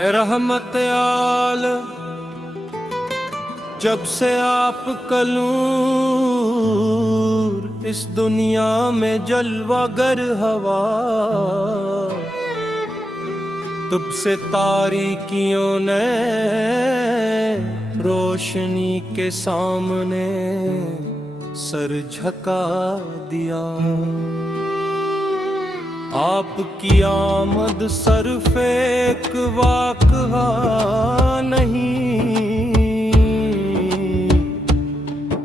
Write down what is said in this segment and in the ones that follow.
रहमत आल जब से आप कलूर इस दुनिया में जलवागर हवा, तब से तारीकियों ने रोशनी के सामने सर झुका दिया। आपकी आमद सिर्फ एक वाक़या नहीं,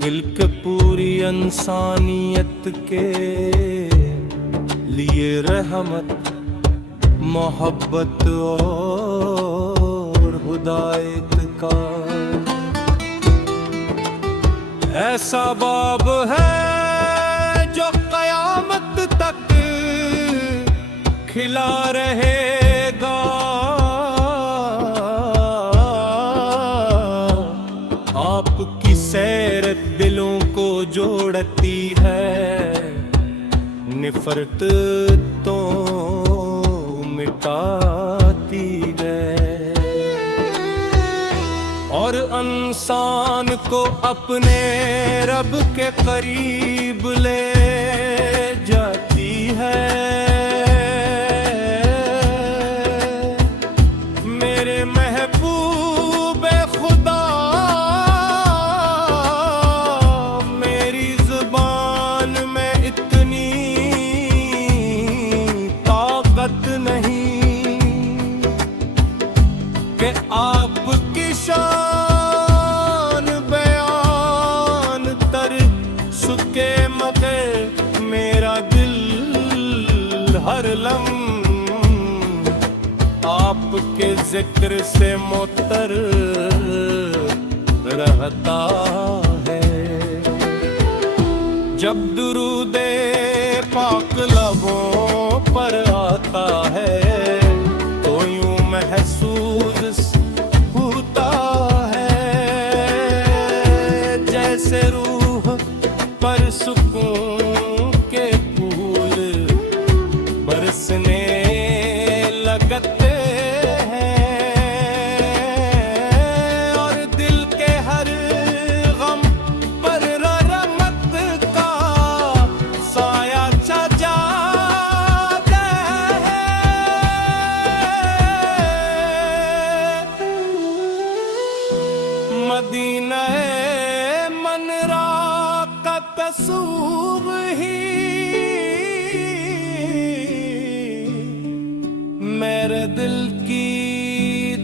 दिल के पूरी इंसानियत के लिए रहमत, मोहब्बत और हिदायत का ऐसा बाब है जो क़यामत तक खिला रहेगा। आपकी सैर दिलों को जोड़ती है, निफरत तो मिटाती है और इंसान को अपने रब के करीब ले जाती है। मेरे महबूब खुदा, मेरी जुबान में इतनी ताकत नहीं कि आपकी शान बयान कर सके, मगर मेरा दिल हर लम्हे आपके जिक्र से मुअत्तर रहता है। जब दुरूदे पाक लबों पर आता है तो यूं महसूस होता है जैसे रूह पर सुकून के फूल बरसने लगते हैं और दिल के हर गम पर रहमत का साया छा जाता है। मदीना मनरा का तसूब ही मेरे दिल की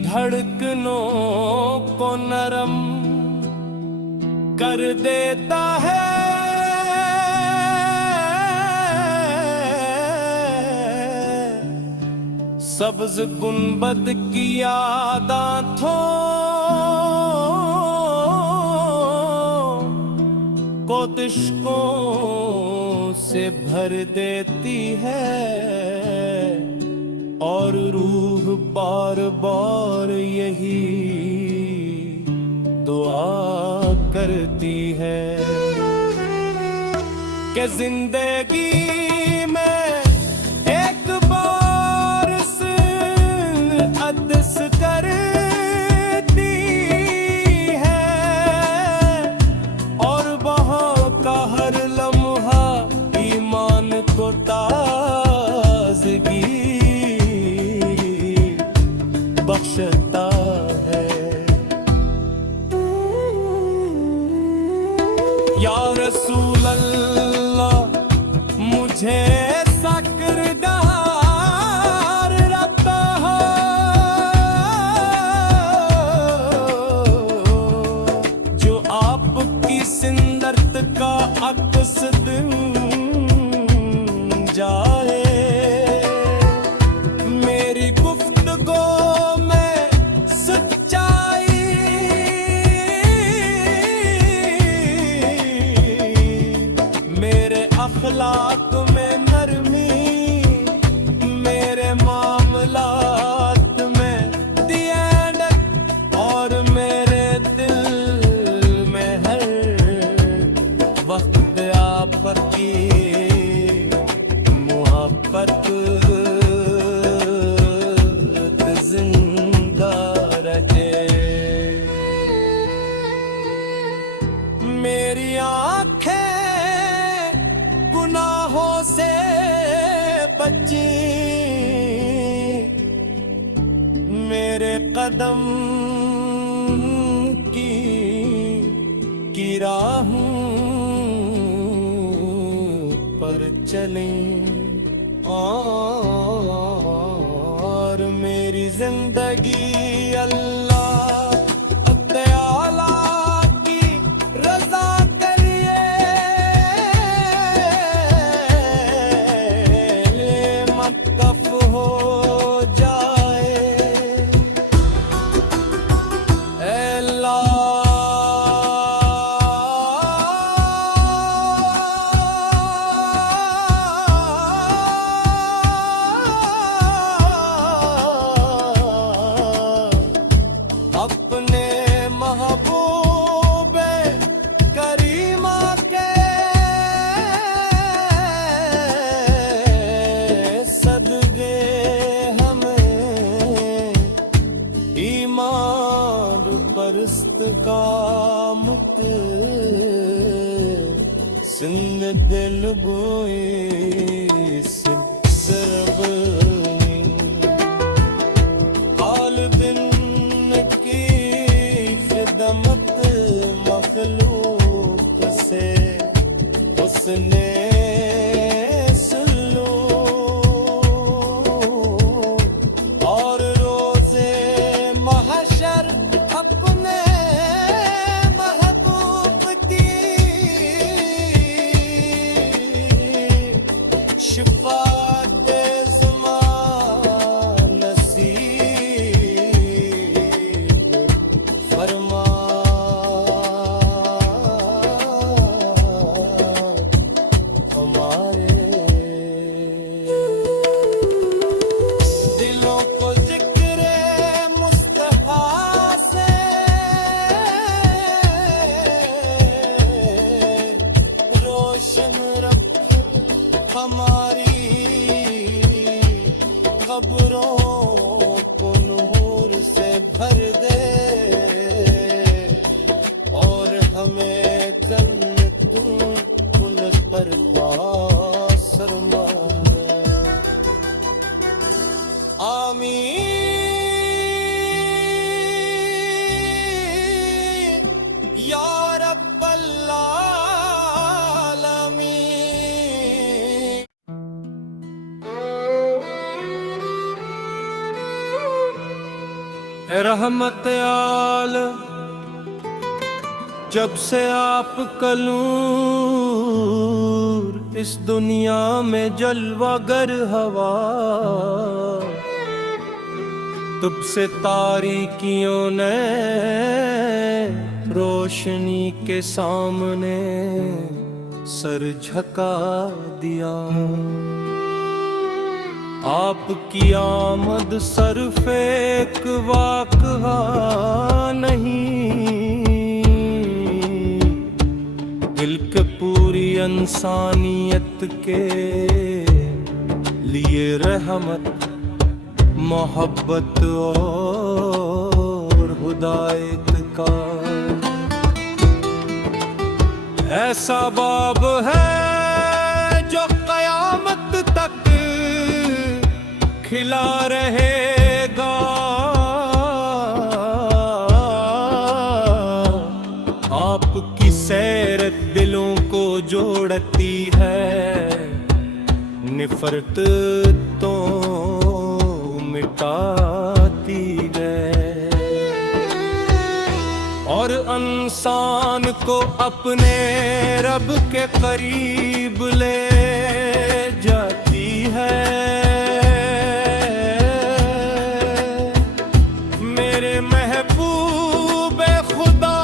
धड़कनों को नरम कर देता है। सब्ज गुंबद की याद आँखों को दिशकों से भर देती है और रूह बार बार यही दुआ करती है कि जिंदगी में एक बार से अदस करती है और वहाँ का हर लम्हा ईमान को ताज़गी बख्शता है। या रसूल अल्लाह मुझे ऐसा किरदार रखता हो जो आपकी सुंदरत का अक्स दिन जाए। मेरी गुफ्तगू में सच्चाई, मेरे अखलाक में नरमी, मेरे मामलात में दियानत और मेरे दिल में हर वक्त आपकी मोहब्बत जिंदा कदम की राहों पर चलें और मेरी जिंदगी अल्लाह ताला की रज़ा के लिए मतफ हो जाए। अपने महबूबे करीमा के सदके हमें ईमान परस्त का मुत सिंध दिल बोए सरब आल दिन की खिदमत मखलूक से उसने सलूक और रोज़े महशर अपने महबूब की शिफात ज़ुबान नसीब फरमा। हमारे दिलों को ज़िक्र मुस्तफा से रोशन रख, हमारी कब्रों को नूर से भर दे और हमें जन्नतों कुल पर फरमाए। आमीन या रब्बल आलमीन। रहमत आल जब से आप कलूर इस दुनिया में जलवागर हवा, तब से तारीकियों ने रोशनी के सामने सर झुका दिया। आपकी आमद सिर्फ एक वाक़या नहीं, दिल के पूरी इंसानियत के लिए रहमत, मोहब्बत और हिदायत का ऐसा बाब है जो क़यामत तक खिला रहेगा। आपकी सैर दिलों को जोड़ती है, निफरत तो मिटाती है और इंसान को अपने रब के करीब ले जाती है। मेरे महबूब खुदा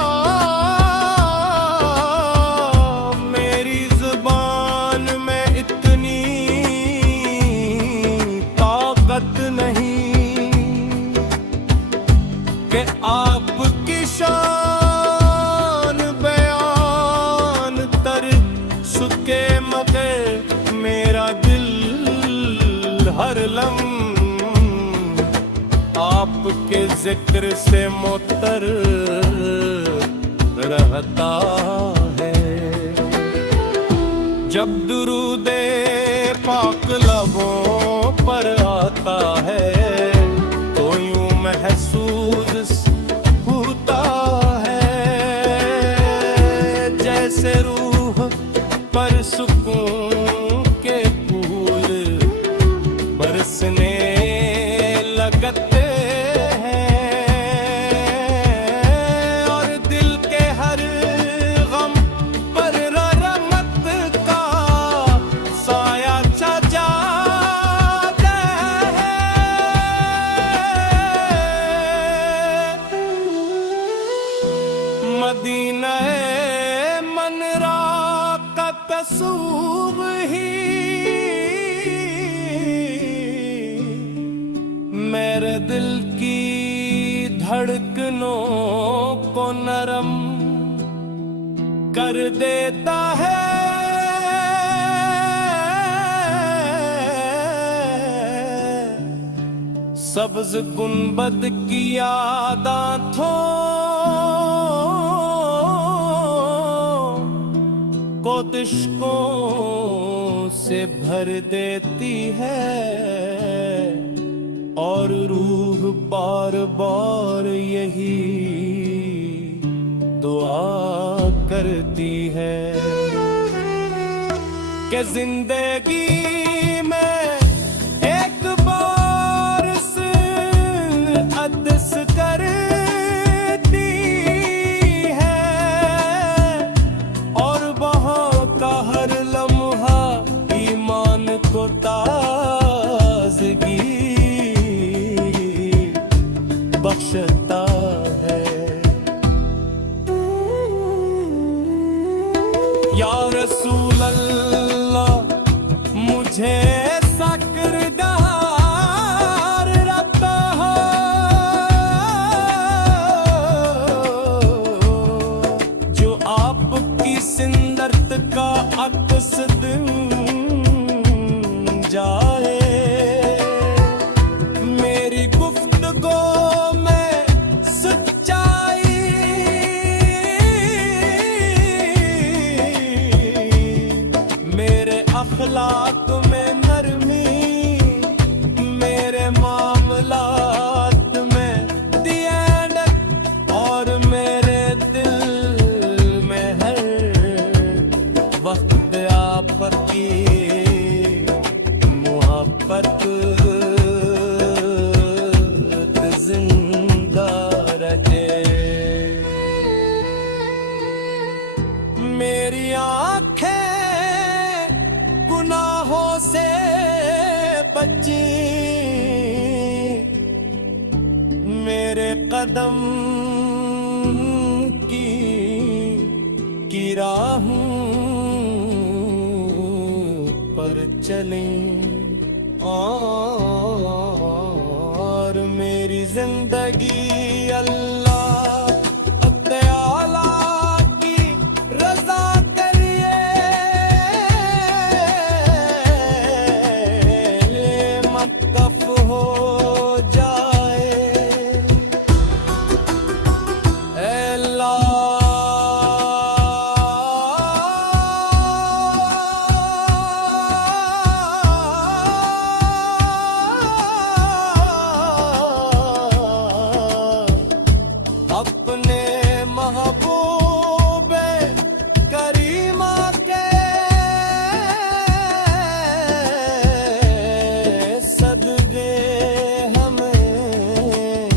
मेरी जुबान में इतनी ताकत नहीं कि आपकी शान बयान तर सुके, मगर मेरा दिल हर लम्हे आपके जिक्र से मुअत्तर रहता है। जब दुरूदे पाक लबों पर आता है तो यूं महसूस दिल की धड़कनों को नरम कर देता है। सब्ज गुंबद की याद आँखों को दिशकों से भर देती है और रूह बार बार यही दुआ करती है कि जिंदगी में एक बार से अदस करती है और वहाँ का हर लम्हा ईमान को ताज़गी बख्शता है। या रसूल अल्लाह मुझे ऐसा किरदार रखता हो जो आपकी सिंदरत का अक्स दिन जाए। मेरी गुफ्तगू में सच्चाई मेरे अखलाक में नरमी मेरे मामलात में दियानत और मेरे दिल में हर वक्त आपकी मोहब्बत जिंदा रहे। मेरी आँखें गुनाहों से बची मेरे कदम की राहों पर चले और मेरी जिंदगी अल्लाह ताला की रज़ा के लिए मक्कफ हो जाए। ऐ अपने महबूबे करीमा के सदके हमें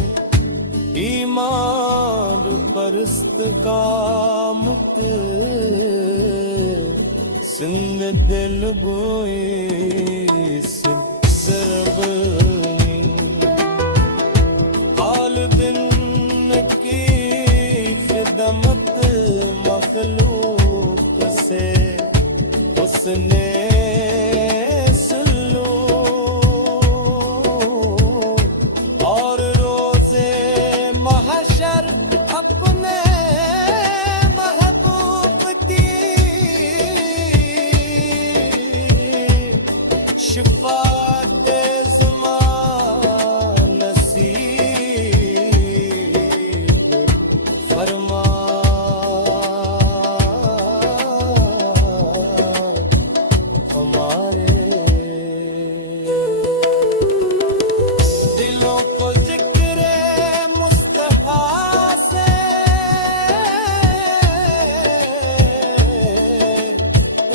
ईमान परस्त का मुत सिंग दिल बोए सरब आल दिन की खिदमत मखलूक से उसने सुलू और रोज़े महशर अपने महबूब की शिफात ज़मान नसीब फरमा। हमारे दिलों को जिक्रे मुस्तफा से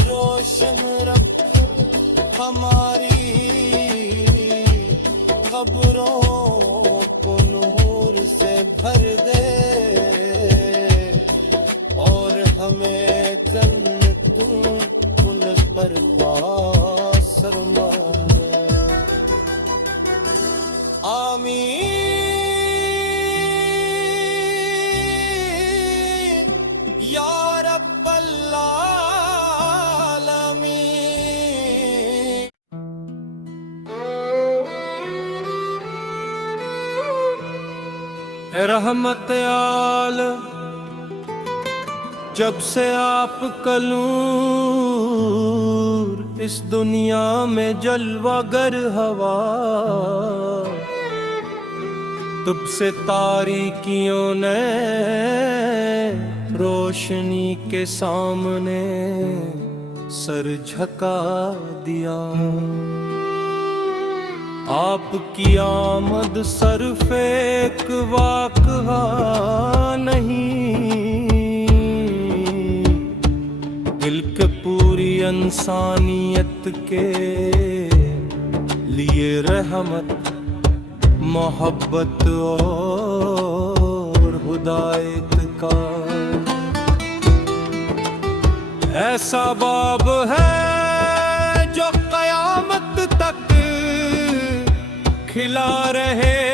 रोशन रख हमारी रहमत आल जब से आप कलूर इस दुनिया में जलवागर हवा, तब से तारीकियों ने रोशनी के सामने सर झुका दिया। आपकी आमद सिर्फ एक वाक़या नहीं, दिल के पूरी इंसानियत के लिए रहमत, मोहब्बत और हिदायत का ऐसा बाब है जो क़यामत तक खिला रहे